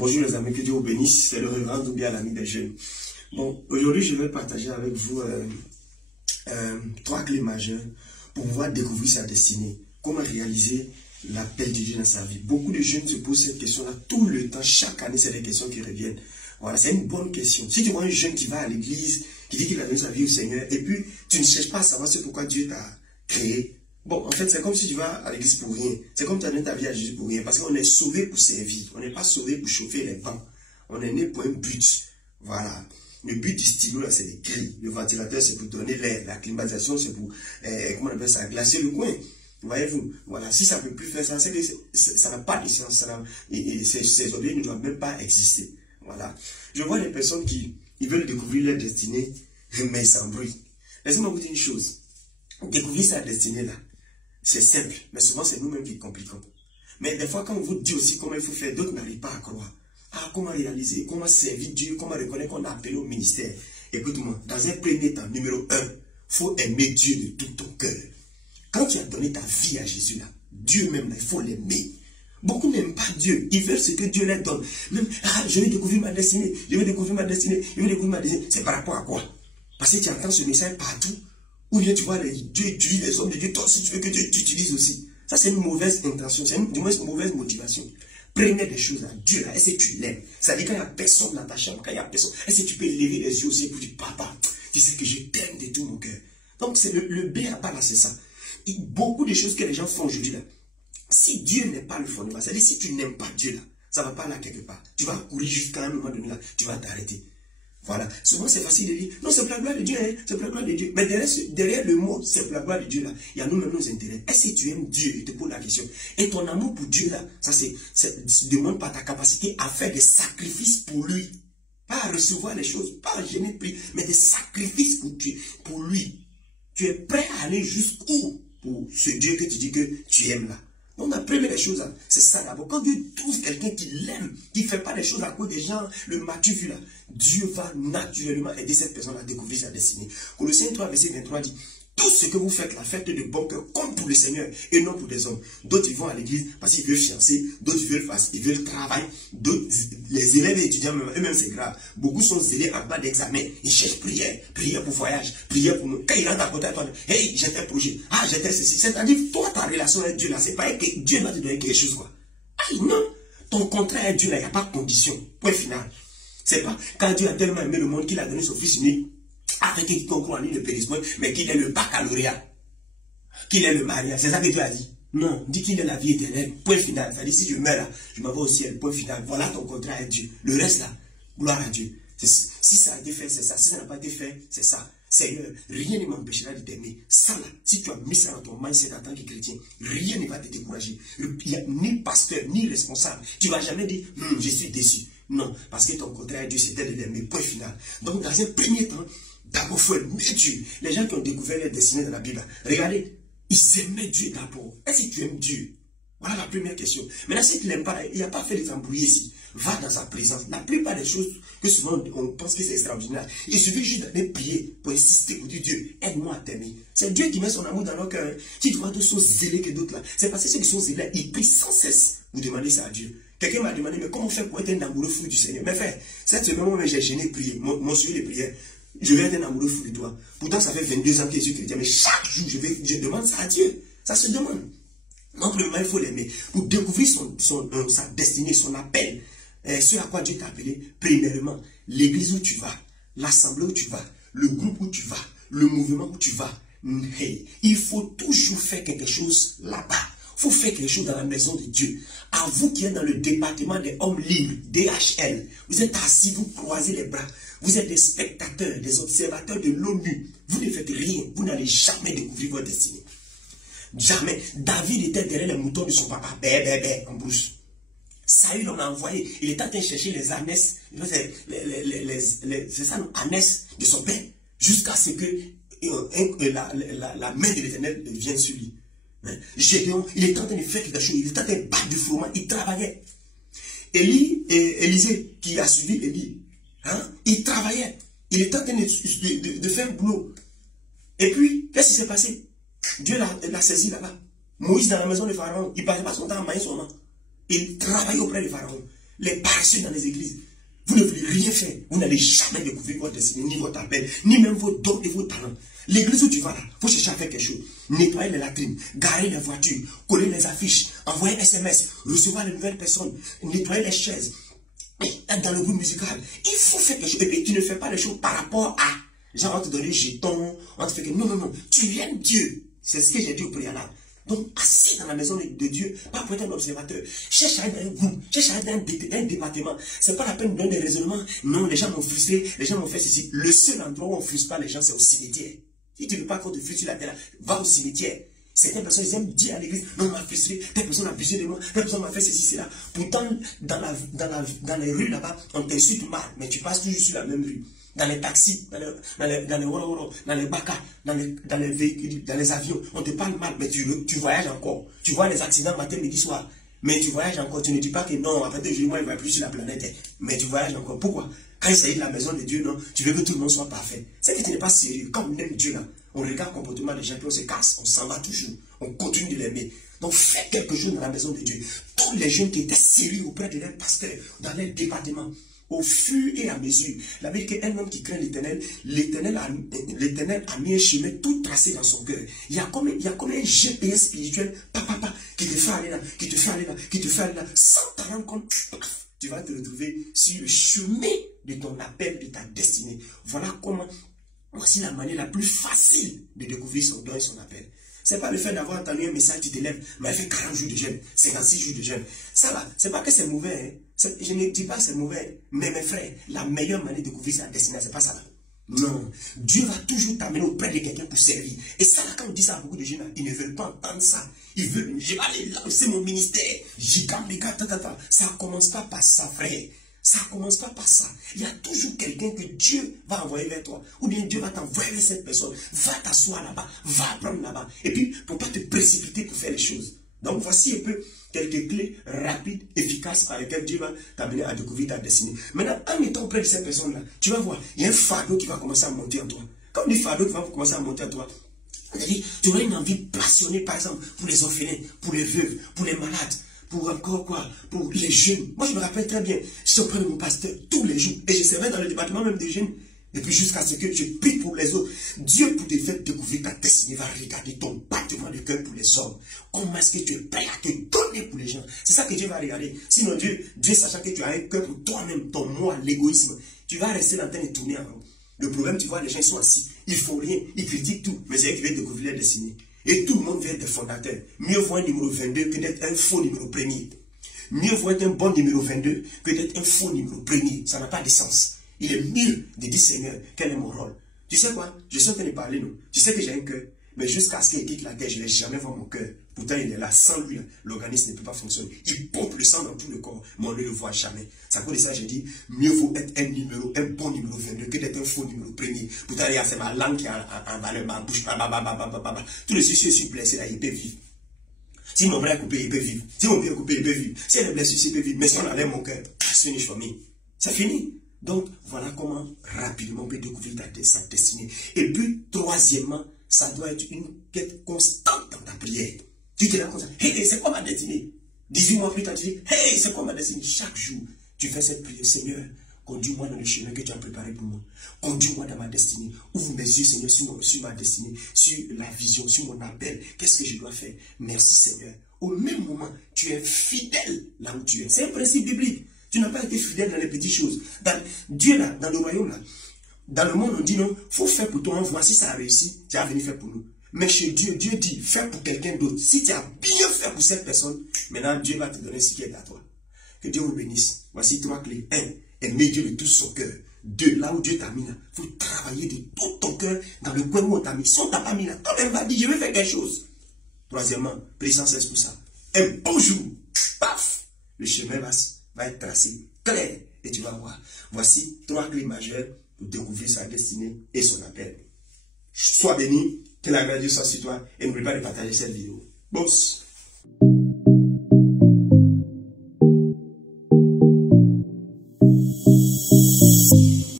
Bonjour les amis, que Dieu vous bénisse. C'est le révérend Doubia, l'ami des jeunes. Bon, aujourd'hui je vais partager avec vous trois clés majeures pour pouvoir découvrir sa destinée. Comment réaliser l'appel de Dieu dans sa vie. Beaucoup de jeunes se posent cette question-là tout le temps. Chaque année, c'est des questions qui reviennent. Voilà, c'est une bonne question. Si tu vois un jeune qui va à l'église, qui dit qu'il a donné sa vie au Seigneur, et puis tu ne cherches pas à savoir c'est pourquoi Dieu t'a créé. Bon, en fait, c'est comme si tu vas à l'église pour rien. C'est comme si tu as donné ta vie à Jésus pour rien. Parce qu'on est sauvé pour servir. On n'est pas sauvé pour chauffer les bancs. On est né pour un but. Voilà. Le but du stylo, là, c'est les grilles. Le ventilateur, c'est pour donner l'air. La climatisation, c'est pour, comment on appelle ça, glacer le coin. Voyez-vous, voilà, si ça ne peut plus faire ça, c'est que ça n'a pas de sens. Ces objets ne doivent même pas exister. Voilà. Je vois des personnes qui ils veulent découvrir leur destinée, mais sans bruit. Laissez-moi vous dire une chose. Découvrir sa destinée là, c'est simple, mais souvent c'est nous-mêmes qui compliquons. Mais des fois, quand on vous dit aussi comment il faut faire, d'autres n'arrivent pas à croire. Ah, comment réaliser, comment servir Dieu, comment reconnaître qu'on a appelé au ministère. Écoute-moi, dans un premier temps, numéro 1, il faut aimer Dieu de tout ton cœur. Quand tu as donné ta vie à Jésus là, Dieu même, il faut l'aimer. Beaucoup n'aiment pas Dieu. Ils veulent ce que Dieu leur donne. Même, ah, je vais découvrir ma destinée. Je vais découvrir ma destinée. Je vais découvrir ma destinée. C'est par rapport à quoi? Parce que tu entends ce message partout. Ou bien tu vois, Dieu utilise les hommes de Dieu. Toi aussi, tu veux que Dieu t'utilise aussi. Ça, c'est une mauvaise intention. C'est une mauvaise motivation. Première des choses, là, Dieu, là, est-ce que tu l'aimes? Ça dit quand il n'y a personne dans ta chambre, quand il n'y a personne, est-ce que tu peux lever les yeux aussi pour dire, papa, tu sais que je t'aime de tout mon cœur. Donc, c'est le B à part là, c'est ça. Et beaucoup de choses que les gens font aujourd'hui, là. Si Dieu n'est pas le fondement, c'est-à-dire si tu n'aimes pas Dieu là, ça ne va pas là quelque part. Tu vas courir jusqu'à un moment donné là, tu vas t'arrêter. Voilà. Souvent c'est facile de dire, non c'est pour la gloire de Dieu, hein, c'est pour la gloire de Dieu. Mais derrière le mot, c'est pour la gloire de Dieu là, il y a nous-mêmes nos intérêts. Est-ce que tu aimes Dieu? Je te pose la question. Et ton amour pour Dieu là, ça demande pas ta capacité à faire des sacrifices pour lui. Pas à recevoir les choses, pas à gêner prix, mais des sacrifices pour lui. Tu es prêt à aller jusqu'où pour ce Dieu que tu dis que tu aimes là. Donc la première chose, c'est ça d'abord. Quand Dieu trouve quelqu'un qui l'aime, qui ne fait pas les choses à cause des gens, le matu vu là, Dieu va naturellement aider cette personne à découvrir sa destinée. Colossiens 3, verset 23 dit, tout ce que vous faites, la faites de bon cœur, comme pour le Seigneur, et non pour des hommes. D'autres, ils vont à l'église parce qu'ils veulent fiancer, d'autres, ils veulent travailler, d'autres, les élèves et étudiants, eux-mêmes, c'est grave. Beaucoup sont zélés en bas d'examen. Ils cherchent prière pour voyage, prière pour nous. Quand ils rentrent à côté de toi, hey, j'ai un projet, ah, j'ai ceci. C'est-à-dire, toi, ta relation avec Dieu, là, c'est pas que Dieu va te donner quelque chose, quoi. Ah, non. Ton contrat avec Dieu, là, il n'y a pas de condition. Point final. C'est pas, quand Dieu a tellement aimé le monde qu'il a donné son fils unique, avec qui concourt en ligne de périssement, mais qu'il est le baccalauréat, qu'il est le mariage. C'est ça que Dieu a dit. Non, dit qu'il est la vie éternelle. Point final. C'est-à-dire, si je meurs là, je m'en vais au ciel. Point final. Voilà ton contrat avec Dieu. Le reste là, gloire à Dieu. Si ça a été fait, c'est ça. Si ça n'a pas été fait, c'est ça. Seigneur, rien ne m'empêchera de t'aimer. Ça là, si tu as mis ça dans ton mindset en tant que chrétien, rien ne va te décourager. Il n'y a ni pasteur, ni responsable. Tu ne vas jamais dire, je suis déçu. Non, parce que ton contrat avec Dieu, c'était de l'aimer. Point final. Donc, dans un premier temps, d'abord, il faut aimer Dieu. Les gens qui ont découvert leur destinée dans la Bible, regardez, ils aimaient Dieu d'abord. Est-ce que tu aimes Dieu? Voilà la première question. Maintenant, si tu ne l'aimes pas, il n'y a pas fait les embrouiller ici. Va dans sa présence. La plupart des choses que souvent on pense que c'est extraordinaire, il suffit juste d'aller prier pour insister pour dire Dieu, aide-moi à t'aimer. C'est Dieu qui met son amour dans nos cœurs. Si tu vois d'autres sont zélés que d'autres là, c'est parce que ceux qui sont zélés, ils prient sans cesse. Vous demandez ça à Dieu. Quelqu'un m'a demandé, mais comment faire pour être un amoureux fou du Seigneur? Mais frère, cette semaine, j'ai gêné prier, mon suivi de prière. Je vais être un amoureux fou de toi. Pourtant, ça fait 22 ans que je suis chrétien, mais chaque jour, je demande ça à Dieu. Ça se demande. Donc, le moment, il faut l'aimer. Pour découvrir sa destinée, son appel, ce à quoi Dieu t'a appelé, premièrement, l'église où tu vas, l'assemblée où tu vas, le groupe où tu vas, le mouvement où tu vas. Hey, il faut toujours faire quelque chose là-bas. Il faut faire quelque chose dans la maison de Dieu. À vous qui êtes dans le département des hommes libres, DHL, vous êtes assis, vous croisez les bras. Vous êtes des spectateurs, des observateurs de l'ONU. Vous ne faites rien. Vous n'allez jamais découvrir votre destinée. Jamais. David était derrière les moutons de son papa. Bé, en brousse. Saül on a envoyé. Il était en train de chercher les ânesses. C'est ça, les ânesses de son père. Jusqu'à ce que la main de l'Éternel vienne sur lui. Gédéon, il était en train de faire quelque chose. Il était en train de battre du froment. Il travaillait. Élisée, qui a suivi Élie, il travaillait. Il était en train de faire un boulot. Et puis, qu'est-ce qui s'est passé? Dieu l'a saisi là-bas. Moïse dans la maison de Pharaon, il ne passait pas son temps à mailler son nom. Il travaillait auprès de Pharaon. Les paresseux dans les églises. Vous ne voulez rien faire. Vous n'allez jamais découvrir votre destinée, ni votre appel, ni même vos dons et vos talents. L'église où tu vas là, il faut chercher à faire quelque chose. Nettoyer les latrines, garer les voitures, coller les affiches, envoyer SMS, recevoir les nouvelles personnes, nettoyer les chaises, être dans le groupe musical. Il faut faire quelque chose. Et puis tu ne fais pas les choses par rapport à. Genre, on va te donner jetons, on te fait que non, non, non. Tu aimes Dieu. C'est ce que j'ai dit au préalable. Donc, assis dans la maison de Dieu, pas pour être un observateur. Cherche à être dans un groupe, cherche à être dans un département. C'est pas la peine de donner des raisonnements. Non, les gens m'ont frustré, les gens m'ont fait ceci. Le seul endroit où on ne frustre pas les gens, c'est au cimetière. Si tu ne veux pas qu'on te frustre la terre, va au cimetière. Certaines personnes, ils aiment dire à l'église, non, on m'a frustré, telle personne a abusé de moi, telle personne m'a fait ceci, cela. Pourtant, dans les rues là-bas, on t'insulte mal, mais tu passes toujours sur la même rue. Dans les taxis, dans les bacas, dans les véhicules, dans les avions, on te parle mal, mais tu voyages encore. Tu vois les accidents matin, midi, soir. Mais tu voyages encore. Tu ne dis pas que non, après 2 jours, moi, il ne va plus sur la planète. Mais tu voyages encore. Pourquoi? Quand il s'agit de la maison de Dieu, non, tu veux que tout le monde soit parfait. C'est que tu n'es pas sérieux. Quand on aime Dieu, là, on regarde le comportement des gens, puis on se casse, on s'en va toujours. On continue de l'aimer. Donc faites quelque chose dans la maison de Dieu. Tous les jeunes qui étaient sérieux auprès de leur pasteur, dans leur département, au fur et à mesure, la Bible dit qu'un homme qui craint l'Éternel, l'Éternel a mis un chemin tout tracé dans son cœur. Il y a comme un GPS spirituel, qui te fait aller là, qui te fait aller là, qui te fait aller là, sans te rendre compte, tu vas te retrouver sur le chemin de ton appel, de ta destinée. Voilà comment, voici la manière la plus facile de découvrir son don et son appel. Ce n'est pas le fait d'avoir entendu un message, tu te lèves, mais fait 40 jours de jeûne, 56 jours de jeûne. Ça va, c'est pas que c'est mauvais, hein. Je ne dis pas que c'est mauvais, mais mes frères, la meilleure manière de découvrir sa destinée, c'est pas ça là. Non, Dieu va toujours t'amener auprès de quelqu'un pour servir. Et ça là, quand on dit ça à beaucoup de gens, ils ne veulent pas entendre ça. Ils veulent, je vais aller lancer mon ministère. Ça ne commence pas par ça, frère. Ça ne commence pas par ça. Il y a toujours quelqu'un que Dieu va envoyer vers toi. Ou bien Dieu va t'envoyer vers cette personne. Va t'asseoir là-bas. Va apprendre là-bas. Et puis, pour ne pas te précipiter pour faire les choses. Donc, voici un peu quelques clés rapides, efficaces par lesquelles Dieu va t'amener à découvrir ta destinée. Maintenant, en étant auprès de cette personne-là, tu vas voir, il y a un fardeau qui va commencer à monter en toi. Quand on dit fardeau qui va commencer à monter en toi, c'est-à-dire, tu auras une envie passionnée, par exemple, pour les orphelins, pour les veuves, pour les malades, pour encore quoi, pour les jeunes. Moi, je me rappelle très bien, je suis auprès de mon pasteur tous les jours, et je servais dans le département même des jeunes. Et puis jusqu'à ce que je prie pour les autres. Dieu, pour te faire découvrir ta destinée, va regarder ton battement de cœur pour les hommes. Comment est-ce que tu es prêt à te donner pour les gens? C'est ça que Dieu va regarder. Sinon, Dieu sachant que tu as un cœur pour toi-même, ton moi, l'égoïsme, tu vas rester dans train de tourner en rond. Le problème, tu vois, les gens ils sont assis, ils font rien, ils critiquent tout, mais c'est eux qui veulent découvrir leur destinée. Et tout le monde veut être des fondateurs. Mieux vaut un numéro 22 que d'être un faux numéro premier. Mieux vaut être un bon numéro 22 que d'être un faux numéro premier. Ça n'a pas de sens. Il est mieux de dire, Seigneur, quel est mon rôle? Tu sais quoi? Je suis en train de parler, non? Tu sais que j'ai un cœur. Mais jusqu'à ce qu'il quitte la guerre, je ne vais jamais voir mon cœur. Pourtant, il est là. Sans lui, l'organisme ne peut pas fonctionner. Il pompe le sang dans tout le corps, mais on ne le voit jamais. C'est à cause de ça, j'ai dit, mieux vaut être un bon numéro 22 que d'être un faux numéro premier. Pourtant, il y a c'est ma langue qui a en valeur, ma bouche, tout le sujet suis blessé là, il peut vivre. Si mon bras est coupé, il peut vivre. Si mon pied est coupé, il peut vivre. Si elle est blessée, il peut vivre. Mais si on enlève mon cœur, c'est fini. C'est fini. Donc, voilà comment rapidement on peut découvrir sa destinée. Et puis, troisièmement, ça doit être une quête constante dans ta prière. Tu te rends compte, hey, c'est quoi ma destinée? 18 mois plus tard, tu dis, hey, c'est quoi ma destinée? Chaque jour, tu fais cette prière, Seigneur, conduis-moi dans le chemin que tu as préparé pour moi. Conduis-moi dans ma destinée. Ouvre mes yeux, Seigneur, sur ma destinée, sur la vision, sur mon appel. Qu'est-ce que je dois faire? Merci, Seigneur. Au même moment, tu es fidèle là où tu es. C'est un principe biblique. Tu n'as pas été fidèle dans les petites choses. Dieu là, dans le royaume là, dans le monde on dit non, il faut faire pour toi, voici ça a réussi, tu as venu faire pour nous. Mais chez Dieu, Dieu dit, fais pour quelqu'un d'autre. Si tu as bien fait pour cette personne, maintenant Dieu va te donner ce qui est à toi. Que Dieu vous bénisse. Voici 3 clés. 1. Aimer Dieu de tout son cœur. 2. Là où Dieu t'a mis là, il faut travailler de tout ton cœur dans le coin où on t'a mis. Si on ne t'a pas mis là, toi-même va dire, je vais faire quelque chose. Troisièmement, prie sans cesse pour ça. Un beau jour, paf, le chemin va être tracé, clair, et tu vas voir. Voici 3 clés majeures pour découvrir sa destinée et son appel. Sois béni, que la grâce de Dieu soit sur toi, et n'oublie pas de partager cette vidéo. Boss.